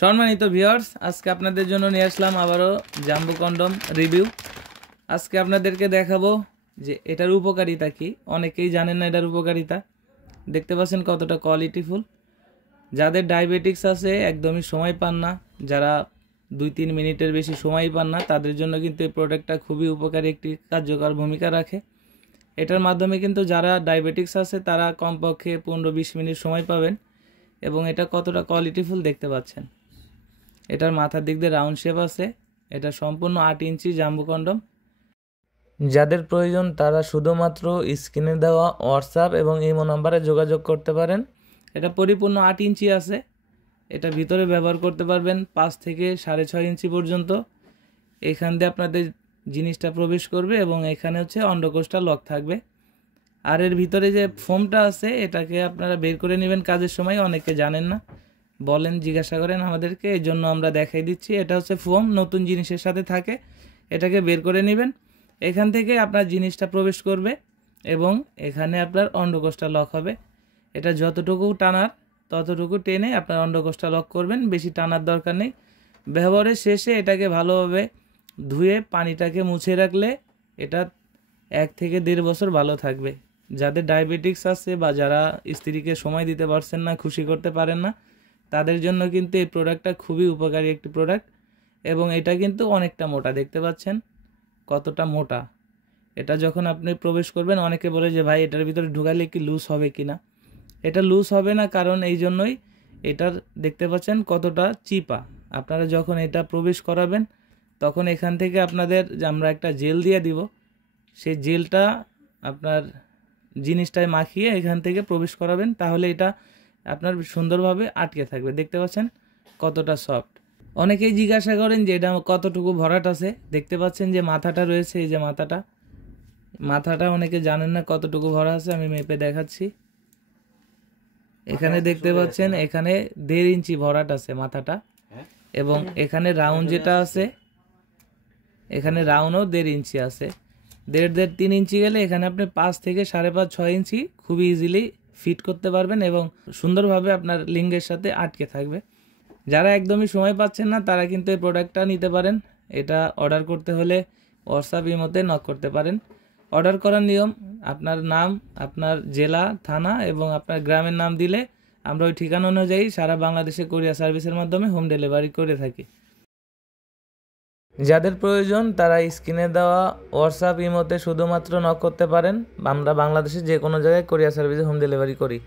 সম্মানিত ভিউয়ার্স, আজকে আপনাদের জন্য নিয়ে আসলাম আবারও জাম্বো কন্ডম রিভিউ। আজকে আপনাদেরকে দেখাবো যে এটার উপকারিতা কি। অনেকেই জানেন না এটার উপকারিতা। দেখতে পাচ্ছেন কতটা কোয়ালিটিফুল। যাদের ডায়াবেটিক্স আছে, একদমই সময় পান না, যারা 2-3 মিনিটের বেশি সময় পান না, তাদের জন্য কিন্তু এই প্রোডাক্টটা খুবই উপকারী একটি কার্যকর ভূমিকা রাখে। এটার মাধ্যমে কিন্তু যারা ডায়াবেটিক্স আছে তারা কমপক্ষে 15-20 মিনিট সময় পাবেন। এবং এটা কতটা কোয়ালিটিফুল দেখতে পাচ্ছেন। এটার মাথার দিক দিয়ে রাউন্ড শেপ আছে। এটা সম্পূর্ণ 8 ইঞ্চি জাম্বো কন্ডম। যাদের প্রয়োজন তারা শুধুমাত্র স্ক্রিনে দেওয়া হোয়াটসঅ্যাপ এবং ইমো নাম্বারে যোগাযোগ করতে পারেন। এটা পরিপূর্ণ 8 ইঞ্চি আছে। এটা ভিতরে ব্যবহার করতে পারবেন 5 থেকে 6.5 ইঞ্চি পর্যন্ত। এখান দিয়ে আপনাদের জিনিসটা প্রবেশ করবে এবং এখানে হচ্ছে অন্ডকোষটা লক থাকবে। আর এর ভিতরে যে ফোমটা আছে এটাকে আপনারা বের করে নেবেন কাজের সময়। অনেকে জানেন না, বলেন, জিজ্ঞাসা করেন আমাদেরকে, এই জন্য আমরা দেখাই দিচ্ছি। এটা হচ্ছে ফোম, নতুন জিনিসের সাথে থাকে। এটাকে বের করে নেবেন, এখান থেকে আপনার জিনিসটা প্রবেশ করবে এবং এখানে আপনার অন্ডকোষটা লক হবে। এটা যতটুকু টানার ততটুকু টেনে আপনার অন্ডকোষটা লক করবেন, বেশি টানার দরকার নেই। ব্যবহারের শেষে এটাকে ভালোভাবে ধুয়ে পানিটাকে মুছে রাখলে এটা 1 থেকে 1.5 বছর ভালো থাকবে। যাদের ডায়াবেটিক্স আছে বা যারা স্ত্রীকে সময় দিতে পারছেন না, খুশি করতে পারেন না, তাদের জন্য কিন্তু এই প্রোডাক্টটা খুবই উপকারী একটি প্রোডাক্ট। এবং এটা কিন্তু অনেকটা মোটা, দেখতে পাচ্ছেন কতটা মোটা। এটা যখন আপনি প্রবেশ করবেন, অনেকে বলে যে ভাই এটার ভিতরে ঢুকালে কি লুজ হবে কি না। এটা লুজ হবে না, কারণ এই জন্যই এটার দেখতে পাচ্ছেন কতটা চিপা। আপনারা যখন এটা প্রবেশ করাবেন তখন এখান থেকে আপনাদের আমরা একটা জেল দিয়ে দিব। সেই জেলটা আপনার জিনিসটায় মাখিয়ে এখান থেকে প্রবেশ করাবেন, তাহলে এটা আপনার সুন্দরভাবে আটকে থাকবে। দেখতে পাচ্ছেন কতটা সফট। অনেকেই জিজ্ঞাসা করেন যে এটা কতটুকু ভরাট আছে। দেখতে পাচ্ছেন যে মাথাটা রয়েছে, এই যে মাথাটা অনেকে জানেন না কতটুকু ভরা আছে। আমি মেপে দেখাচ্ছি। এখানে দেখতে পাচ্ছেন এখানে 1.5 ইঞ্চি ভরাট আছে মাথাটা। এবং এখানে রাউন্ড যেটা আছে, এখানে রাউন্ডও 1.5 ইঞ্চি আছে। 1.5-3 ইঞ্চি গেলে এখানে আপনি 5 থেকে 5.5-6 ইঞ্চি খুবই ইজিলি ফিট করতে পারবেন এবং সুন্দরভাবে আপনার লিঙ্গের সাথে আটকে থাকবে। যারা একদমই সময় পাচ্ছেন না তারা কিন্তু এই প্রোডাক্টটা নিতে পারেন। এটা অর্ডার করতে হলে হোয়াটসঅ্যাপ ইমোতে নক করতে পারেন। অর্ডার করার নিয়ম, আপনার নাম, আপনার জেলা, থানা এবং আপনার গ্রামের নাম দিলে আমরা ওই ঠিকানা অনুযায়ী সারা বাংলাদেশে কুরিয়ার সার্ভিসের মাধ্যমে হোম ডেলিভারি করে থাকি। যাদের প্রয়োজন তারা স্ক্রিনে দেওয়া হোয়াটসঅ্যাপ ইমোতে শুধুমাত্র নক করতে পারেন। আমরা বাংলাদেশের যে কোনো জায়গায় কুরিয়ার সার্ভিসে হোম ডেলিভারি করি।